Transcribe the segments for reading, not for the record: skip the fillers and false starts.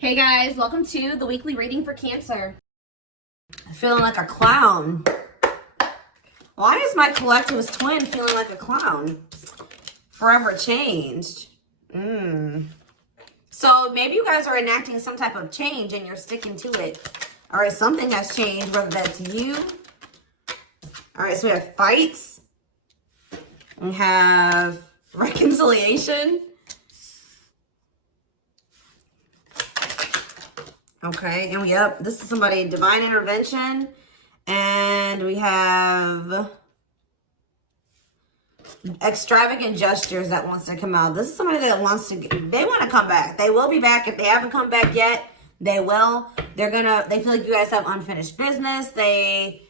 Hey guys, welcome to the weekly reading for Cancer. I'm feeling like a clown. Why is my collective's twin feeling like a clown? Forever changed. So maybe you guys are enacting some type of change and you're sticking to it. All right, something has changed, whether that's you. All right, so we have fights. We have reconciliation. Okay, and this is somebody, divine intervention. And we have extravagant gestures that wants to come out. This is somebody that wants to, they want to come back. They will be back. If they haven't come back yet, they will. They feel like you guys have unfinished business. They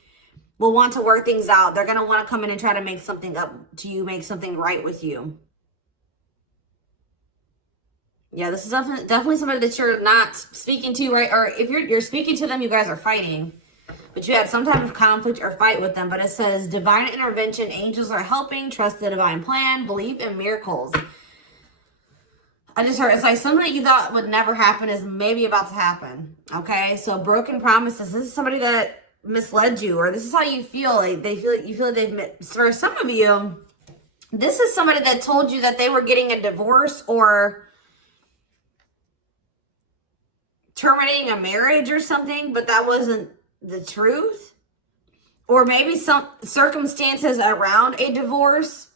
will want to work things out. They're going to want to come in and try to make something up to you, make something right with you. Yeah, this is definitely somebody that you're not speaking to, right? Or if you're speaking to them, you guys are fighting. But you had some type of conflict or fight with them. But it says, divine intervention, angels are helping, trust the divine plan, believe in miracles. I just heard, it's like something that you thought would never happen is maybe about to happen. Okay, so broken promises. This is somebody that misled you, or this is how you feel. Like you feel like they've, for some of you, this is somebody that told you that they were getting a divorce or terminating a marriage or something, but that wasn't the truth. Or maybe some circumstances around a divorce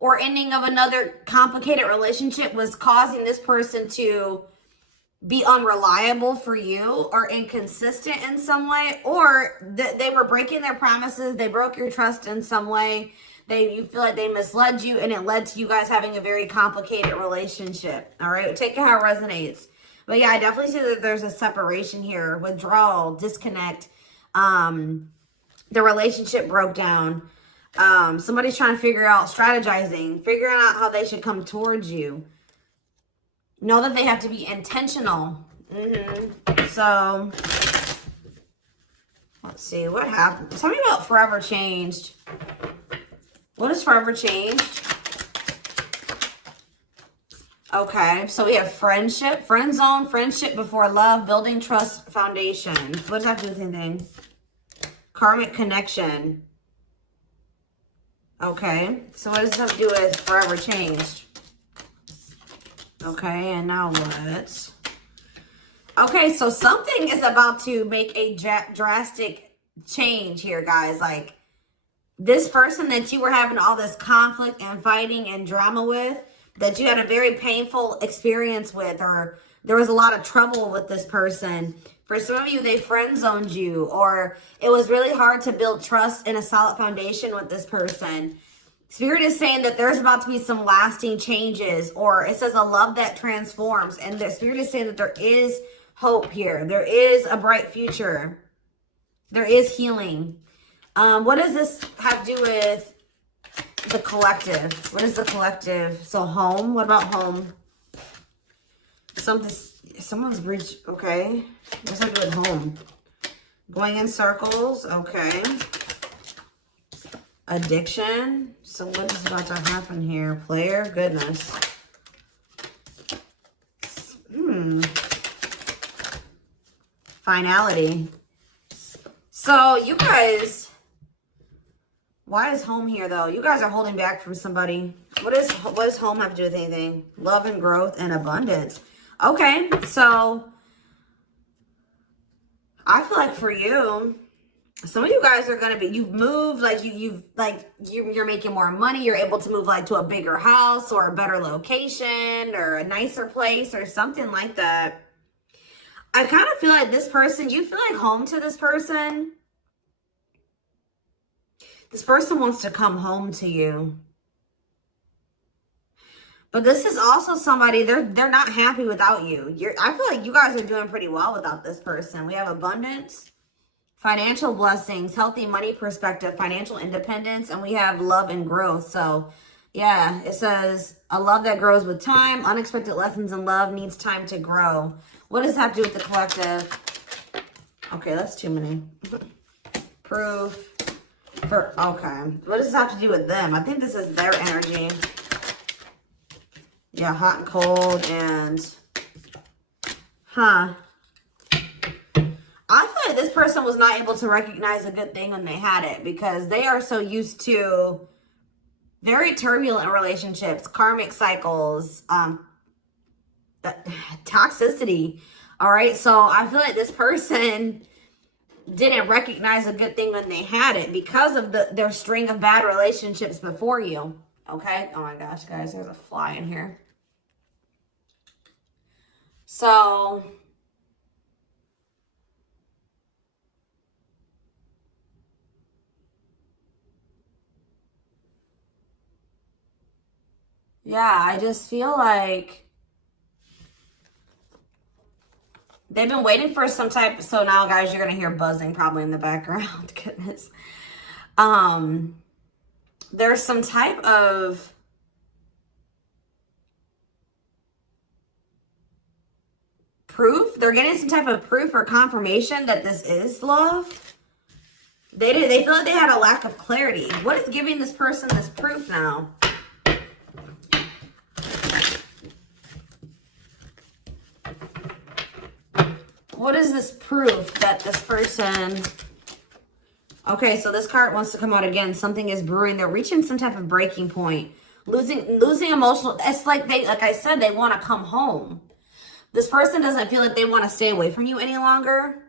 or ending of another complicated relationship was causing this person to be unreliable for you or inconsistent in some way, or they were breaking their promises. They broke your trust in some way. You feel like they misled you, and it led to you guys having a very complicated relationship. All right, take it how it resonates. But yeah, I definitely see that there's a separation here, withdrawal, disconnect. The relationship broke down. Somebody's trying to figure out, strategizing, figuring out how they should come towards you. Know that they have to be intentional. So, let's see, what happened? Tell me about forever changed. What is forever changed? Okay, so we have friendship, friend zone, friendship before love, building trust, foundation. What does that do with anything? Karmic connection. Okay, so what does this have to do with forever changed? Okay, and now what? Okay, so something is about to make a drastic change here, guys. Like, this person that you were having all this conflict and fighting and drama with, that you had a very painful experience with, or there was a lot of trouble with this person. For some of you, they friend zoned you, or it was really hard to build trust and a solid foundation with this person. Spirit is saying that there's about to be some lasting changes, or it says a love that transforms. And the Spirit is saying that there is hope here. There is a bright future. There is healing. What does this have to do with the collective? What is the collective? So home. What about home? Someone's breached. Okay. What's that do with home? Going in circles. Okay. Addiction. So what is about to happen here? Player. Goodness. Finality. So you guys, why is home here though? You guys are holding back from somebody. What does home have to do with anything? Love and growth and abundance. Okay, so I feel like for you, some of you guys are gonna be, you've moved, like you're making more money. You're able to move like to a bigger house or a better location or a nicer place or something like that. I kind of feel like this person, you feel like home to this person. This person wants to come home to you. But this is also somebody, they're not happy without you. I feel like you guys are doing pretty well without this person. We have abundance, financial blessings, healthy money perspective, financial independence, and we have love and growth. So yeah, it says a love that grows with time. Unexpected lessons in love needs time to grow. What does that have to do with the collective? Okay, that's too many. Proof. Okay. What does this have to do with them? I think this is their energy. Yeah, hot and cold and Huh. I feel like this person was not able to recognize a good thing when they had it because they are so used to very turbulent relationships, karmic cycles, toxicity. All right. So I feel like this person didn't recognize a good thing when they had it because of their string of bad relationships before you. Okay. Oh my gosh, guys, there's a fly in here. So yeah, I just feel like they've been waiting for some type. So now, guys, you're gonna hear buzzing probably in the background. Goodness. There's some type of proof. They're getting some type of proof or confirmation that this is love. They feel like they had a lack of clarity. What is giving this person this proof now? What is this proof that this person... Okay, so this card wants to come out again. Something is brewing. They're reaching some type of breaking point. Losing emotional... It's like I said, they want to come home. This person doesn't feel like they want to stay away from you any longer.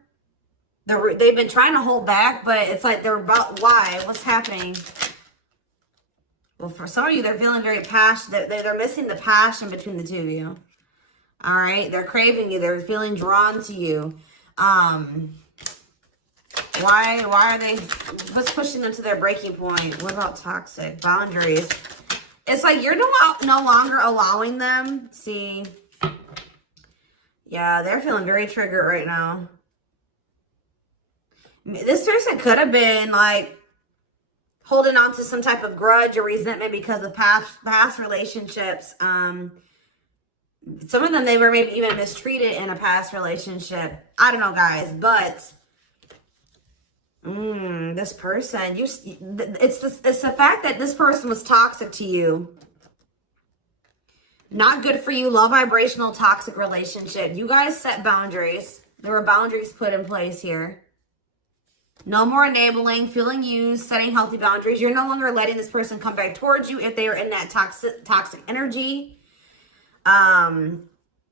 They've been trying to hold back, but it's like they're about... Why? What's happening? Well, for some of you, they're feeling very passionate. They're missing the passion between the two of you. All right? They're craving you. They're feeling drawn to you. Why are they... What's pushing them to their breaking point? What about toxic? Boundaries. It's like you're no longer allowing them. See... Yeah, they're feeling very triggered right now. This person could have been like holding on to some type of grudge or resentment because of past relationships. Some of them, they were maybe even mistreated in a past relationship. I don't know, guys, but this person, it's the fact that this person was toxic to you. Not good for you. Low vibrational toxic relationship. You guys set boundaries. There were boundaries put in place here. No more enabling, feeling used, setting healthy boundaries. You're no longer letting this person come back towards you if they are in that toxic energy. And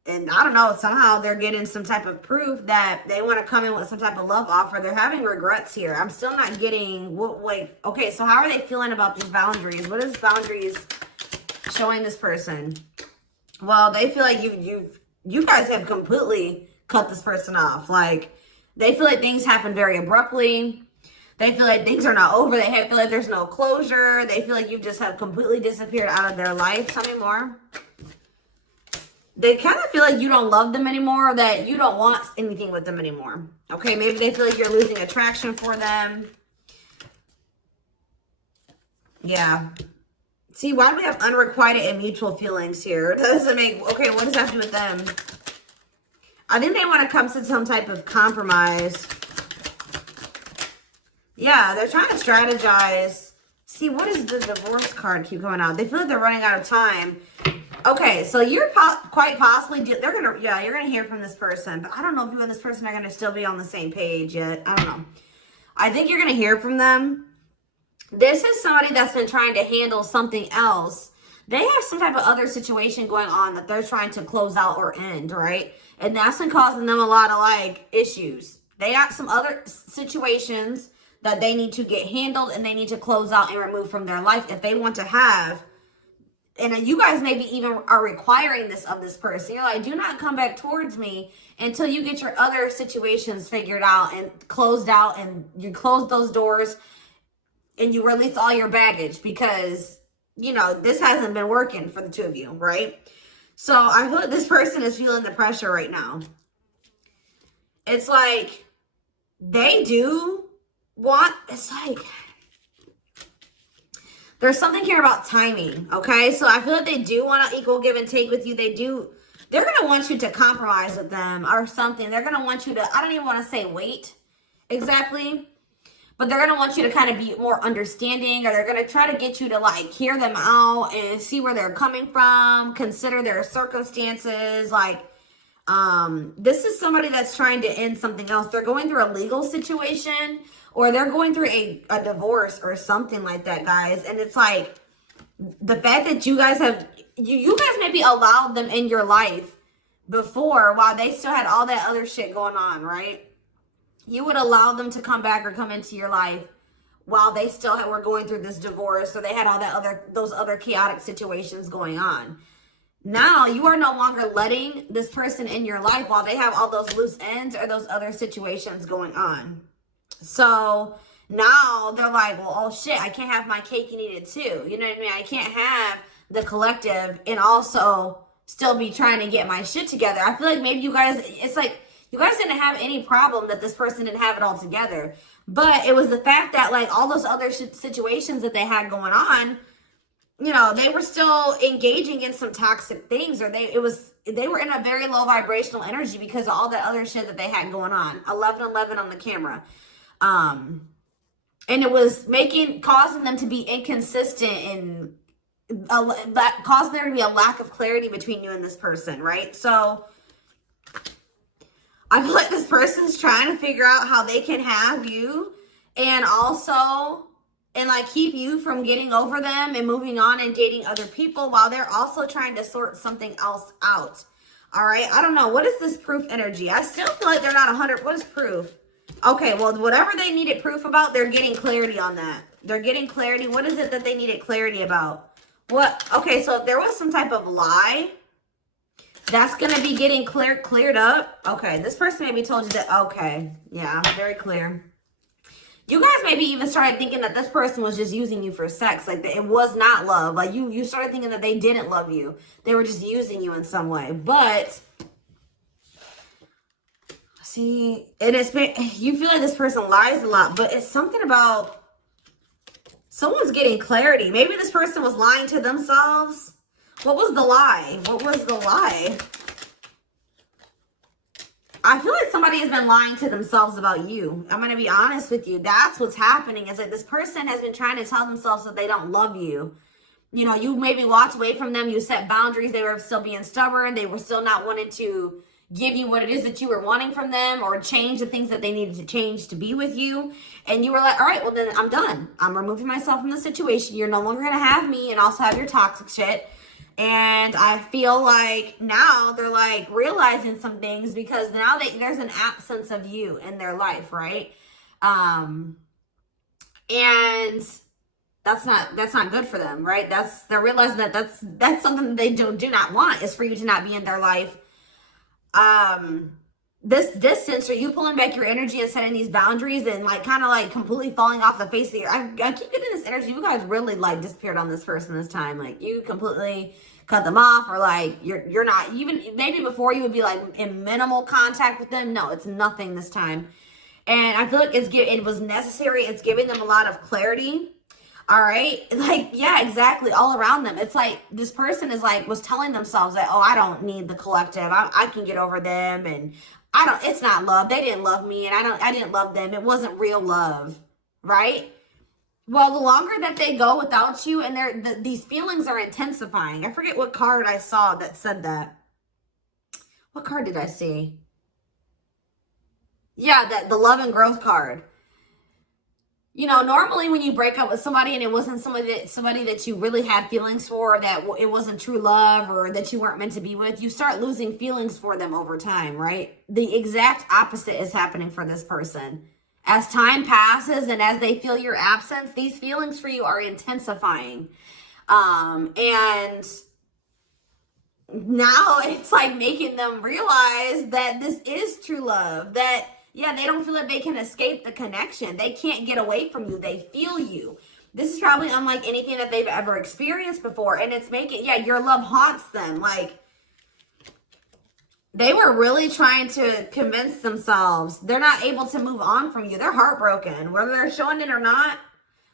I don't know, somehow they're getting some type of proof that they want to come in with some type of love offer. They're having regrets here. I'm still not getting okay, so how are they feeling about these boundaries? What is boundaries showing this person? Well, they feel like you guys have completely cut this person off. Like, they feel like things happen very abruptly. They feel like things are not over. They feel like there's no closure. They feel like you just have completely disappeared out of their life. Tell me more. They kind of feel like you don't love them anymore, or that you don't want anything with them anymore. Okay, maybe they feel like you're losing attraction for them. Yeah. See, why do we have unrequited and mutual feelings here? It doesn't make... Okay, what does that have to do with them? I think they want to come to some type of compromise. Yeah, they're trying to strategize. See, what is the divorce card keep going out? They feel like they're running out of time. Okay, so you're quite possibly... you're going to hear from this person. But I don't know if you and this person are going to still be on the same page yet. I don't know. I think you're going to hear from them. This is somebody that's been trying to handle something else. They have some type of other situation going on that they're trying to close out or end, right? And that's been causing them a lot of, like, issues. They got some other situations that they need to get handled and they need to close out and remove from their life if they want to have. And you guys maybe even are requiring this of this person. You're like, do not come back towards me until you get your other situations figured out and closed out, and you close those doors and you release all your baggage, because, you know, this hasn't been working for the two of you, right? So I feel like this person is feeling the pressure right now. It's like they do want, it's like, there's something here about timing, okay? So I feel like they do want to equal give and take with you. They're going to want you to compromise with them or something. They're going to want you to, I don't even want to say wait exactly, but they're going to want you to kind of be more understanding, or they're going to try to get you to, like, hear them out and see where they're coming from, consider their circumstances. Like, This is somebody that's trying to end something else. They're going through a legal situation, or they're going through a divorce or something like that, guys. And it's like, the fact that you guys have, you guys maybe allowed them in your life before while they still had all that other shit going on, right? You would allow them to come back or come into your life while they still were going through this divorce, or they had all that those other chaotic situations going on. Now you are no longer letting this person in your life while they have all those loose ends or those other situations going on. So now they're like, well, oh shit, I can't have my cake and eat it too. You know what I mean? I can't have the collective and also still be trying to get my shit together. I feel like maybe you guys, it's like, you guys didn't have any problem that this person didn't have it all together. But it was the fact that like all those other situations that they had going on, you know, they were still engaging in some toxic things, or they were in a very low vibrational energy because of all that other shit that they had going on. 1111 on the camera. And it was causing them to be inconsistent and causing there to be a lack of clarity between you and this person, right? So I feel like this person's trying to figure out how they can have you and also, and like keep you from getting over them and moving on and dating other people while they're also trying to sort something else out. All right. I don't know. What is this proof energy? I still feel like they're not 100. What is proof? Okay. Well, whatever they needed proof about, they're getting clarity on that. They're getting clarity. What is it that they needed clarity about? What? Okay. So if there was some type of lie, that's going to be getting cleared up. Okay. This person maybe told you that. Okay. Yeah. Very clear. You guys maybe even started thinking that this person was just using you for sex. Like, it was not love. Like, you started thinking that they didn't love you. They were just using you in some way. But, see, you feel like this person lies a lot. But it's something about someone's getting clarity. Maybe this person was lying to themselves. What was the lie? What was the lie? I feel like somebody has been lying to themselves about you. I'm going to be honest with you. That's what's happening. Is like this person has been trying to tell themselves that they don't love you. You know, you maybe walked away from them. You set boundaries. They were still being stubborn. They were still not wanting to give you what it is that you were wanting from them, or change the things that they needed to change to be with you. And you were like, all right, well then I'm done. I'm removing myself from the situation. You're no longer going to have me and also have your toxic shit. And I feel like now they're like realizing some things because now there's an absence of you in their life, right? And that's not good for them, right? They're realizing that that's something that they do not want, is for you to not be in their life. This distance, or you pulling back your energy and setting these boundaries and like kind of like completely falling off the face of the earth. I keep getting this energy. You guys really like disappeared on this person this time. Like you completely cut them off, or like you're not even, maybe before you would be like in minimal contact with them. No, it's nothing this time. And I feel like it was necessary. It's giving them a lot of clarity. All right. Like, yeah, exactly. All around them. It's like this person was telling themselves that, oh, I don't need the collective. I can get over them. And it's not love. They didn't love me. And I didn't love them. It wasn't real love. Right. Well, the longer that they go without you, and these feelings are intensifying. I forget what card I saw that said that. What card did I see? Yeah, the love and growth card. You know, normally when you break up with somebody and it wasn't somebody that you really had feelings for, that it wasn't true love, or that you weren't meant to be with, you start losing feelings for them over time, right? The exact opposite is happening for this person. As time passes and as they feel your absence, these feelings for you are intensifying. And now it's like making them realize that this is true love, that yeah, they don't feel like they can escape the connection. They can't get away from you. They feel you. This is probably unlike anything that they've ever experienced before. And it's your love haunts them. Like, they were really trying to convince themselves they're not able to move on from you. They're heartbroken. Whether they're showing it or not,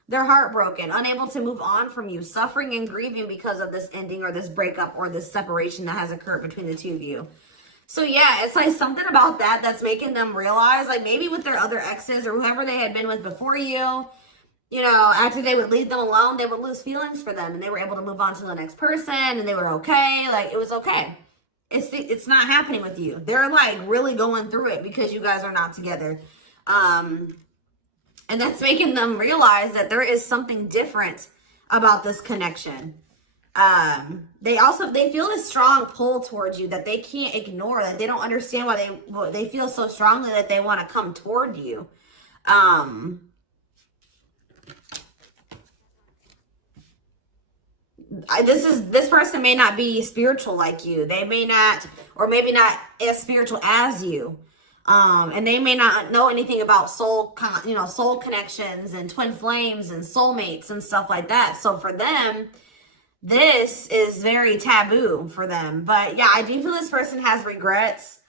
they're heartbroken, unable to move on from you, suffering and grieving because of this ending or this breakup or this separation that has occurred between the two of you. So yeah, it's like something about that's making them realize, like maybe with their other exes or whoever they had been with before you, you know, after they would leave them alone, they would lose feelings for them and they were able to move on to the next person and they were okay. Like, it was okay. it's not happening with you. They're like really going through it because you guys are not together. And that's making them realize that there is something different about this connection. They feel this strong pull towards you that they can't ignore, that they don't understand why they feel so strongly that they want to come toward you. This person may not be spiritual like you. They may not, or maybe not as spiritual as you. And they may not know anything about soul connections and twin flames and soulmates and stuff like that. So for them, this is very taboo for them. But yeah, I do feel this person has regrets.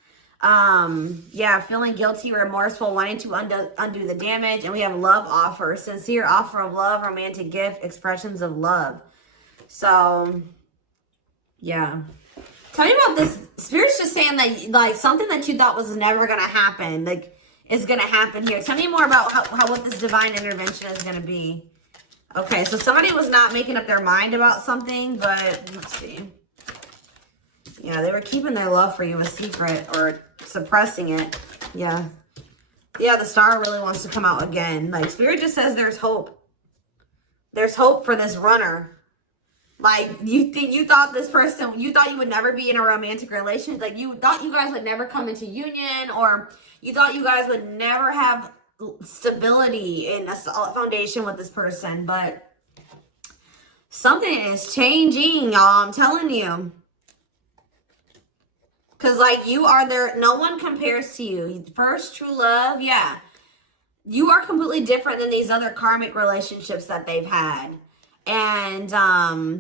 Yeah, feeling guilty, remorseful, wanting to undo the damage. And we have love offer, sincere offer of love, romantic gift, expressions of love. So, yeah. Tell me about this. Spirit's just saying that, like, something that you thought was never going to happen, like, is going to happen here. Tell me more about what this divine intervention is going to be. Okay, so somebody was not making up their mind about something, but let's see. Yeah, they were keeping their love for you a secret or suppressing it. Yeah. Yeah, the star really wants to come out again. Like, Spirit just says there's hope. There's hope for this runner. Like, you thought this person, you thought you would never be in a romantic relationship. Like, you thought you guys would never come into union, or you thought you guys would never have stability in a solid foundation with this person. But something is changing, y'all. I'm telling you. Because, like, you are there. No one compares to you. First true love, yeah. You are completely different than these other karmic relationships that they've had. And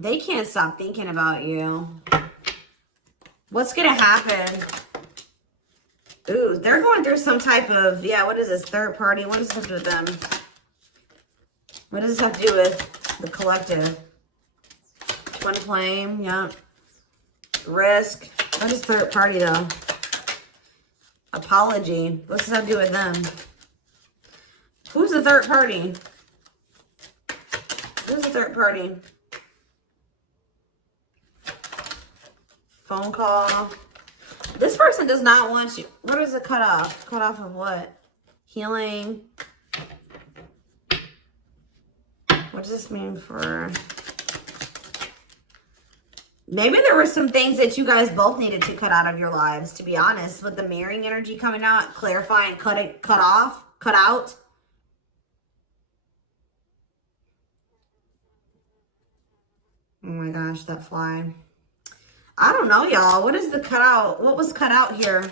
they can't stop thinking about you. What's going to happen? Ooh, they're going through some type of, yeah, what is this? Third party? What does this have to do with them? What does this have to do with the collective? Twin flame, yeah. Risk. What is third party, though? Apology. What's this have to do with them? Who's the third party? Who's the third party? Phone call. This person does not want you. What is it cut off? Cut off of what? Healing. What does this mean for... Maybe there were some things that you guys both needed to cut out of your lives, to be honest. With the mirroring energy coming out, clarifying, cut out. Oh my gosh, that fly. I don't know, y'all. What is the cutout? What was cut out here?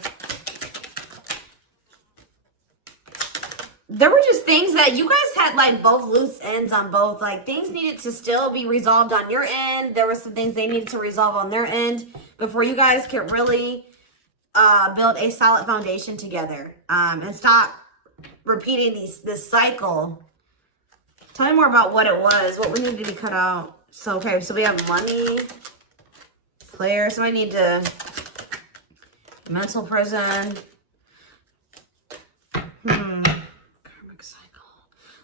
There were just things that you guys had, like, both loose ends on both. Like, things needed to still be resolved on your end. There were some things they needed to resolve on their end before you guys could really build a solid foundation together. And stop repeating this cycle. Tell me more about what it was. What we needed to be cut out. So, okay, so we have money, player. So I need to, mental prison. Karmic cycle.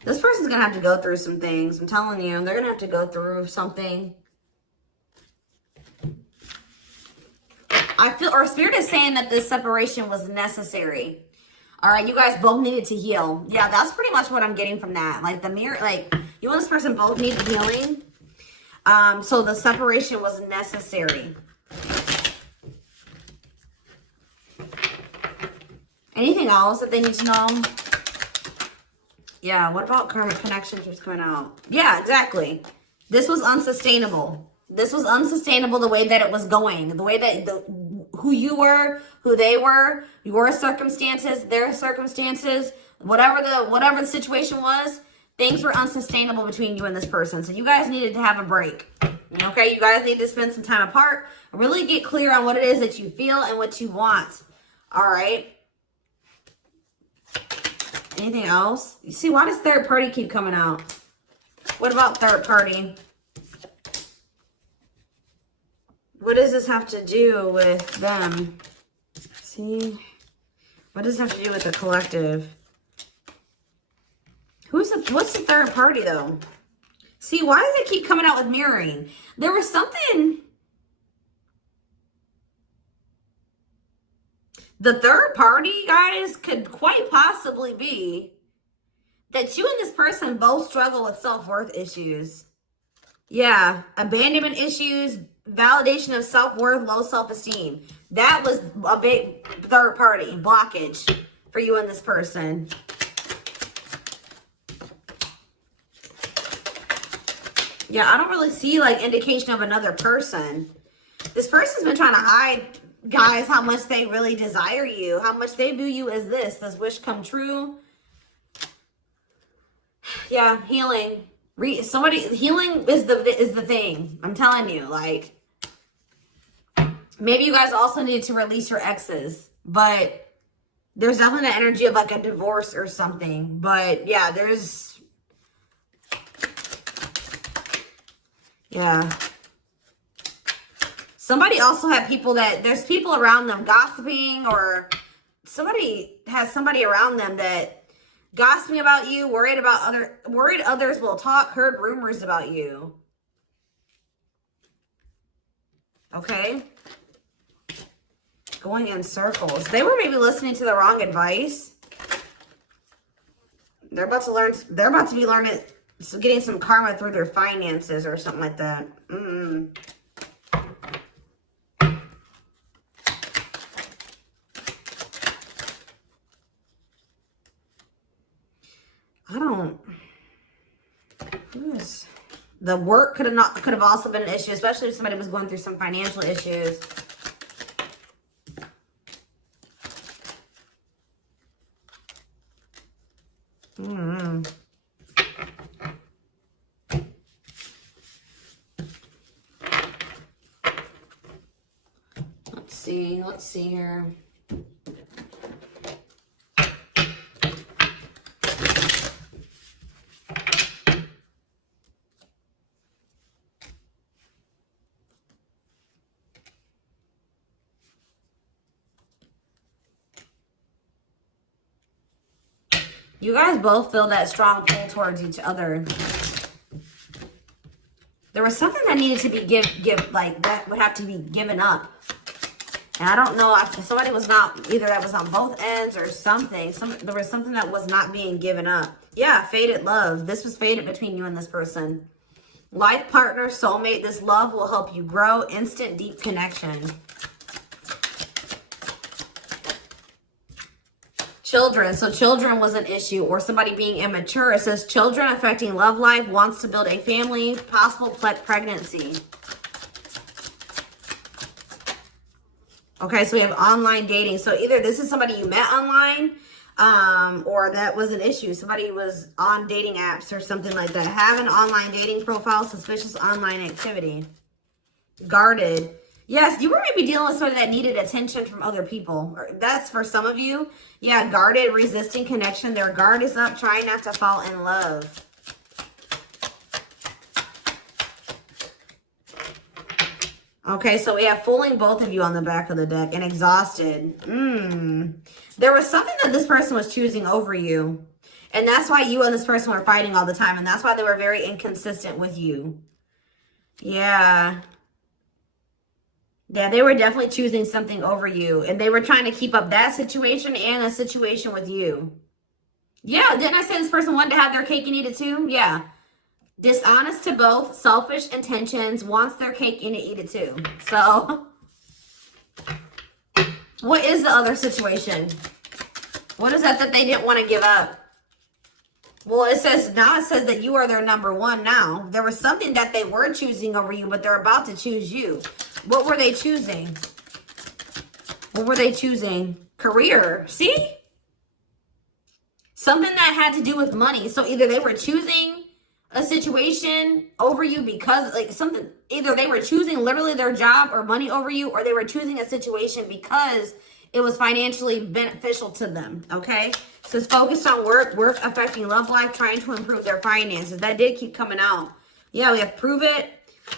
This person's going to have to go through some things. I'm telling you, they're going to have to go through something. I feel, or Spirit is saying that this separation was necessary. All right, you guys both needed to heal. Yeah, that's pretty much what I'm getting from that. Like, the mirror, like, you and this person both needed healing. So the separation was necessary. Anything else that they need to know? Yeah, what about karmic connections keeps coming out? Yeah, exactly. This was unsustainable. This was unsustainable the way that it was going. The way that who you were, who they were, your circumstances, their circumstances, whatever the situation was. Things were unsustainable between you and this person. So you guys needed to have a break. Okay? You guys need to spend some time apart. Really get clear on what it is that you feel and what you want. All right? Anything else? You see, why does third party keep coming out? What about third party? What does this have to do with them? See? What does it have to do with the collective? What's the third party, though? See, why does it keep coming out with mirroring? There was something... The third party, guys, could quite possibly be that you and this person both struggle with self-worth issues. Yeah, abandonment issues, validation of self-worth, low self-esteem. That was a big third party blockage for you and this person. Yeah, I don't really see like indication of another person. This person's been trying to hide, guys, how much they really desire you, how much they view you as this. Does wish come true? Yeah, healing. Healing is the thing. I'm telling you, like, maybe you guys also need to release your exes, but there's definitely that energy of like a divorce or something. But yeah, yeah. Somebody also had there's people around them gossiping, or somebody has somebody around them that gossiping about you, worried others will talk, heard rumors about you. Okay. Going in circles. They were maybe listening to the wrong advice. They're about to be learning, getting some karma through their finances or something like that. The work could have also been an issue, especially if somebody was going through some financial issues. Let's see here. You guys both feel that strong pull towards each other. There was something that needed to be that would have to be given up. And I don't know if somebody was not, either that was on both ends or something. There was something that was not being given up. Yeah, fated love. This was fated between you and this person. Life partner, soulmate. This love will help you grow. Instant deep connection. Children. So children was an issue, or somebody being immature. It says children affecting love life, wants to build a family, possible pregnancy. Okay, so we have online dating. So either this is somebody you met online, or that was an issue. Somebody was on dating apps or something like that. Have an online dating profile, suspicious online activity. Guarded. Yes, you were maybe dealing with somebody that needed attention from other people. That's for some of you. Yeah, guarded, resisting connection. Their guard is up, trying not to fall in love. Okay, so we have fooling both of you on the back of the deck and exhausted. There was something that this person was choosing over you. And that's why you and this person were fighting all the time. And that's why they were very inconsistent with you. Yeah. Yeah, they were definitely choosing something over you. And they were trying to keep up that situation and a situation with you. Yeah, didn't I say this person wanted to have their cake and eat it too? Yeah. Dishonest to both, selfish intentions, wants their cake and to eat it too. So, what is the other situation? What is that they didn't want to give up? Well, it says that you are their number one now. There was something that they were choosing over you, but they're about to choose you. What were they choosing? What were they choosing? Career. See? Something that had to do with money. So either they were choosing a situation over you because either they were choosing literally their job or money over you, or they were choosing a situation because it was financially beneficial to them. Okay, so it's focused on work affecting love life, trying to improve their finances. That did keep coming out. Yeah, we have prove it,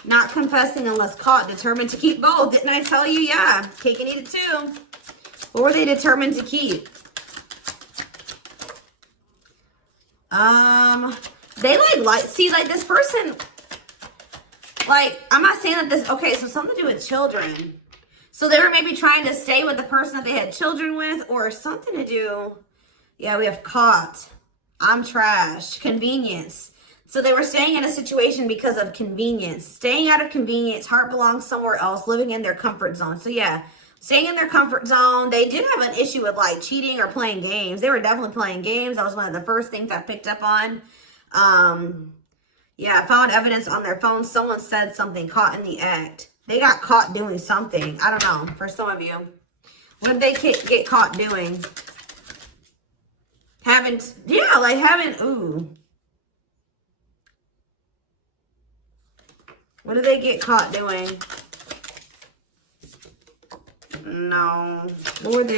not confessing unless caught, determined to keep both. Didn't I tell you? Yeah, cake and eat it too. What were they determined to keep? They see this person, I'm not saying that this, okay, so something to do with children. So they were maybe trying to stay with the person that they had children with, or something to do. Yeah, we have caught. I'm trash. Convenience. So they were staying in a situation because of convenience. Staying out of convenience. Heart belongs somewhere else. Living in their comfort zone. So yeah, staying in their comfort zone. They did have an issue with like cheating or playing games. They were definitely playing games. That was one of the first things I picked up on. Yeah, found evidence on their phone. Someone said something, caught in the act. They got caught doing something. I don't know, for some of you. What did they get caught doing? Ooh. What did they get caught doing? No. What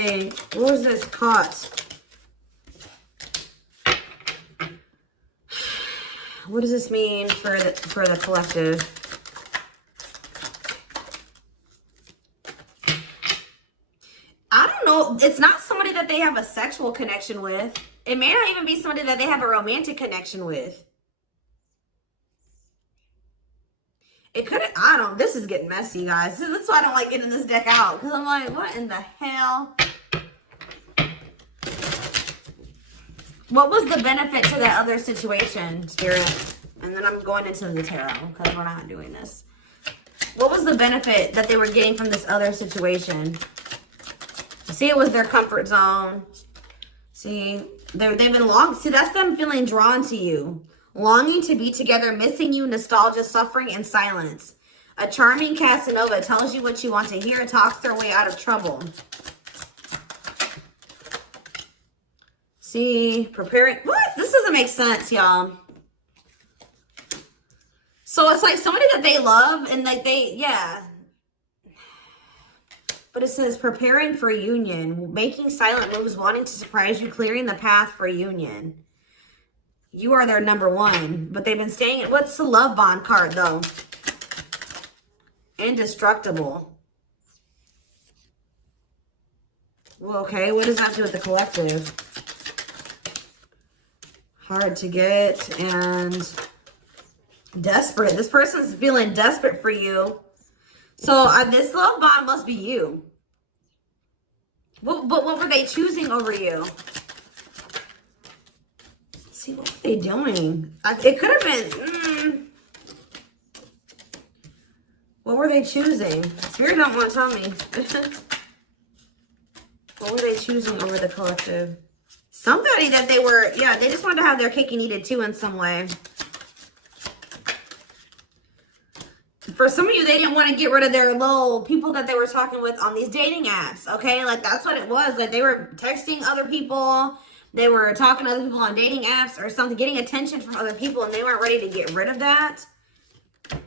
was this caught? What does this mean for the collective? I don't know. It's not somebody that they have a sexual connection with. It may not even be somebody that they have a romantic connection with. It could have, I don't, this is getting messy, guys. That's why I don't like getting this deck out. Because I'm like, what in the hell? What was the benefit to that other situation, Spirit? And then I'm going into the tarot because we're not doing this. What was the benefit that they were getting from this other situation? See, it was their comfort zone. See, they've been see, that's them feeling drawn to you. Longing to be together, missing you, nostalgia, suffering, and silence. A charming Casanova tells you what you want to hear, talks their way out of trouble. See, preparing. What? This doesn't make sense, y'all. So it's like somebody that they love and like yeah. But it says preparing for union, making silent moves, wanting to surprise you, clearing the path for union. You are their number one, but they've been staying. What's the love bond card though? Indestructible. Well, okay, what does that do with the collective? Hard to get and desperate. This person's feeling desperate for you. So this love bond must be you. But what were they choosing over you? See, what were they doing? It could have been... What were they choosing? Spirit don't want to tell me. What were they choosing over the collective? Somebody that they were... Yeah, they just wanted to have their cake and eat it too in some way. For some of you, they didn't want to get rid of their little people that they were talking with on these dating apps, okay? Like, that's what it was. Like, they were texting other people. They were talking to other people on dating apps or something, getting attention from other people, and they weren't ready to get rid of that.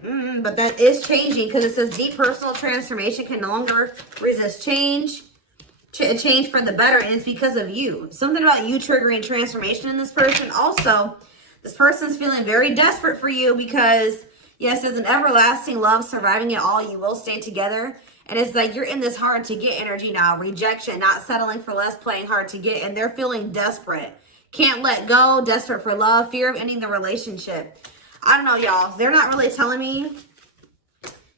But that is changing because it says deep personal transformation can no longer resist change. Change for the better, and it's because of you. Something about you triggering transformation in this person. Also, this person's feeling very desperate for you because... Yes, it's an everlasting love, surviving it all. You will stay together. And it's like you're in this hard to get energy now. Rejection, not settling for less, playing hard to get. And they're feeling desperate. Can't let go, desperate for love, fear of ending the relationship. I don't know, y'all. They're not really telling me.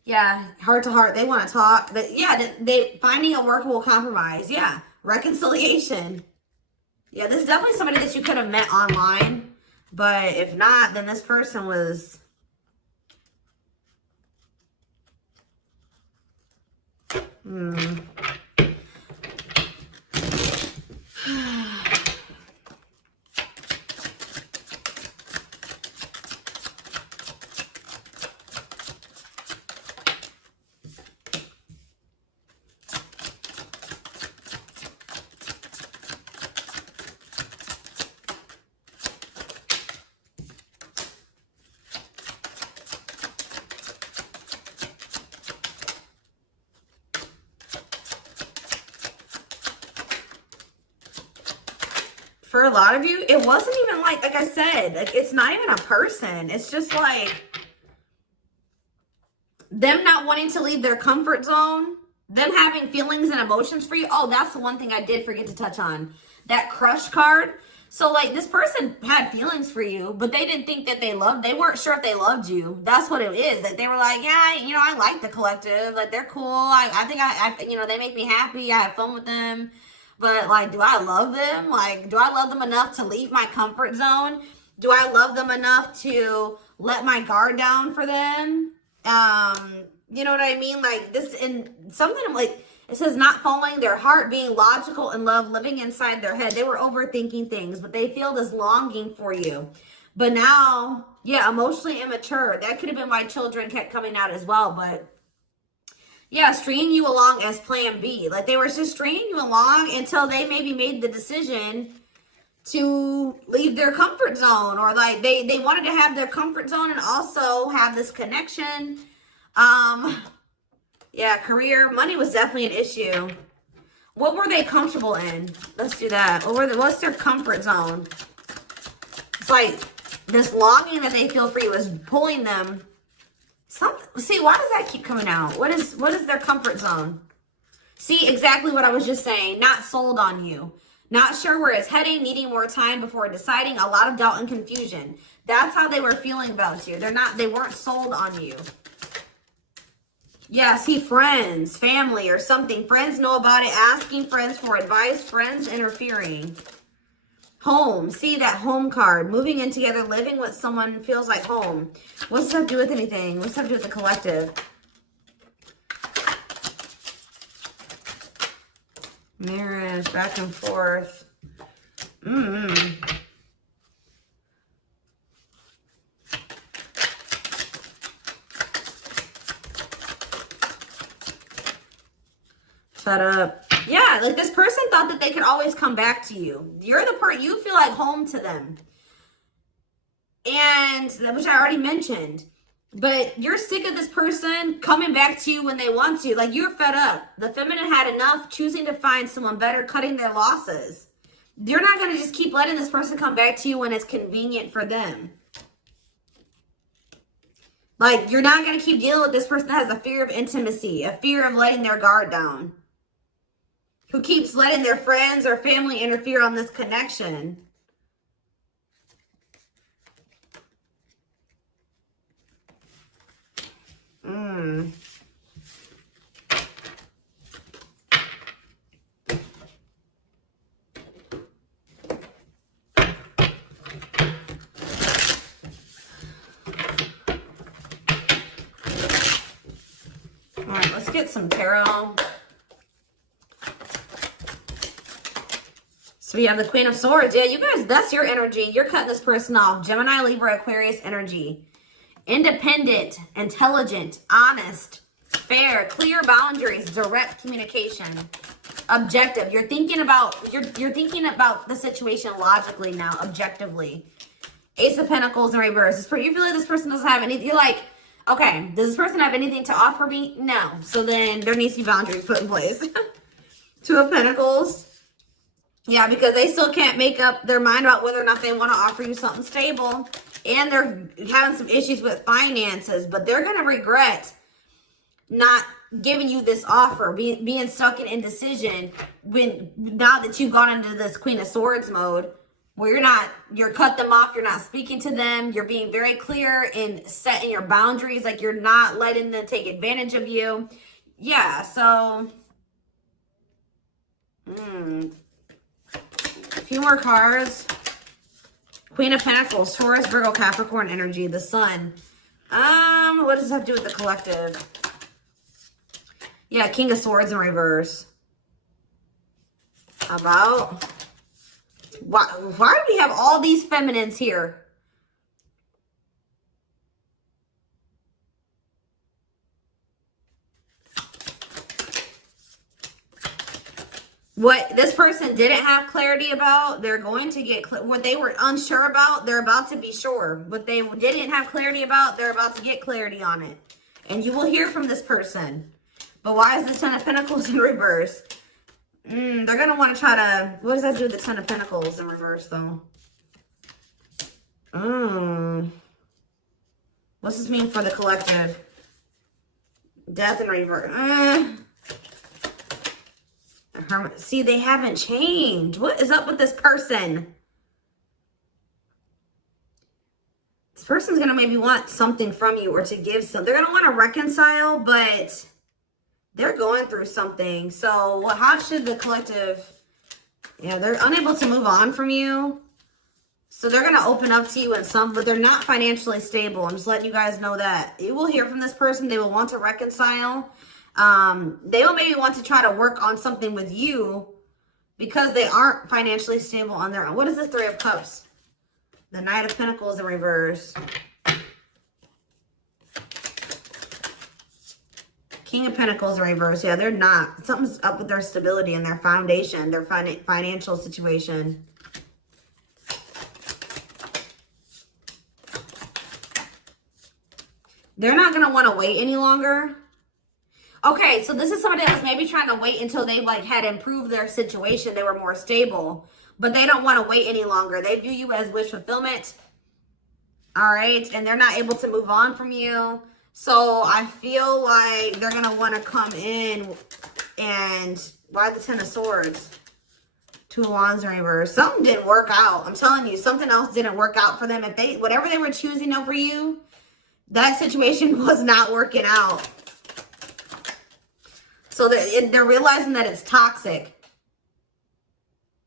Yeah, heart to heart. They want to talk. But yeah, they finding a workable compromise. Yeah, reconciliation. Yeah, this is definitely somebody that you could have met online. But if not, then this person was... For a lot of you, it wasn't even like I said, like it's not even a person. It's just like them not wanting to leave their comfort zone, them having feelings and emotions for you. Oh, that's the one thing I did forget to touch on. That crush card. So, like, this person had feelings for you, but they didn't think that they weren't sure if they loved you. That's what it is. That they were like, yeah, you know, I like the collective. Like, they're cool. I think you know, they make me happy. I have fun with them. But, like, do I love them? Like, do I love them enough to leave my comfort zone? Do I love them enough to let my guard down for them? You know what I mean? Like, this, and something like, it says not following their heart, being logical in love, living inside their head. They were overthinking things, but they feel this longing for you. But now, yeah, emotionally immature. That could have been why children kept coming out as well. But yeah, stringing you along as plan B. Like, they were just stringing you along until they maybe made the decision to leave their comfort zone. Or like they wanted to have their comfort zone and also have this connection. Yeah, career, money was definitely an issue. What were they comfortable in? Let's do that. What's their comfort zone? It's like this longing that they feel for you is pulling them. See, why does that keep coming out? What is their comfort zone? See, exactly what I was just saying. Not sold on you. Not sure where it's heading, needing more time before deciding, a lot of doubt and confusion. That's how they were feeling about you. They weren't sold on you. Yeah, see, friends, family, or something. Friends know about it, asking friends for advice, friends interfering. Home, see that home card. Moving in together, living with someone feels like home. What's that do with anything? What's that do with the collective? Marriage, back and forth. Fed up. Yeah, like this person thought that they could always come back to you. You're the person, you feel like home to them. And, which I already mentioned. But you're sick of this person coming back to you when they want to. Like, you're fed up. The feminine had enough, choosing to find someone better, cutting their losses. You're not going to just keep letting this person come back to you when it's convenient for them. Like, you're not going to keep dealing with this person that has a fear of intimacy, a fear of letting their guard down, who keeps letting their friends or family interfere on this connection. All right, let's get some tarot. So we have the Queen of Swords. Yeah, you guys, that's your energy. You're cutting this person off. Gemini, Libra, Aquarius energy. Independent, intelligent, honest, fair, clear boundaries, direct communication, objective. You're thinking about the situation logically now, objectively. Ace of Pentacles in reverse. You feel like this person doesn't have anything. You're like, okay, does this person have anything to offer me? No. So then there needs to be boundaries put in place. Two of Pentacles. Yeah, because they still can't make up their mind about whether or not they want to offer you something stable. And they're having some issues with finances. But they're going to regret not giving you this offer, being stuck in indecision now that you've gone into this Queen of Swords mode, where you're cut them off, you're not speaking to them, you're being very clear in setting your boundaries, like you're not letting them take advantage of you. Yeah, so a few more cards. Queen of Pentacles, Taurus, Virgo, Capricorn energy, the Sun. What does that have to do with the collective? Yeah, King of Swords in reverse. How about? Why do we have all these feminines here? What this person didn't have clarity about, they're going to get what they were unsure about, they're about to be sure. What they didn't have clarity about, they're about to get clarity on it. And you will hear from this person. But why is the Ten of Pentacles in reverse? They're going to want to try to... What does that do with the Ten of Pentacles in reverse, though? What's this mean for the collective? Death in reverse. See, they haven't changed. What is up with this person? This person's going to maybe want something from you or to give some. They're going to want to reconcile, but they're going through something. So how should the collective... Yeah, they're unable to move on from you. So they're going to open up to you in some, but they're not financially stable. I'm just letting you guys know that. You will hear from this person. They will want to reconcile. They will maybe want to try to work on something with you because they aren't financially stable on their own. What is the Three of Cups? The Knight of Pentacles in reverse. King of Pentacles in reverse. Yeah, they're not. Something's up with their stability and their foundation, their financial situation. They're not going to want to wait any longer. Okay, so this is somebody that was maybe trying to wait until they like had improved their situation. They were more stable, but they don't want to wait any longer. They view you as wish fulfillment. All right, and they're not able to move on from you. So I feel like they're going to want to come in and... Why the Ten of Swords? Two of Wands in reverse. Something didn't work out. I'm telling you, something else didn't work out for them. If they, whatever they were choosing over you, that situation was not working out. So they're realizing that it's toxic,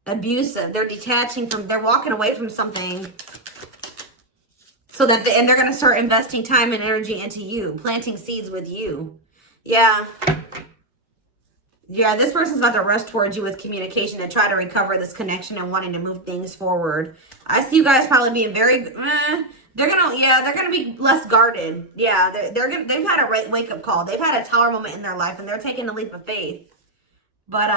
abusive. They're detaching from, they're walking away from something. So that, and they're going to start investing time and energy into you, planting seeds with you. Yeah. Yeah, this person's about to rush towards you with communication and try to recover this connection and wanting to move things forward. I see you guys probably being very, they're gonna be less guarded. Yeah, they've had a wake-up call. They've had a tower moment in their life and they're taking the leap of faith. But,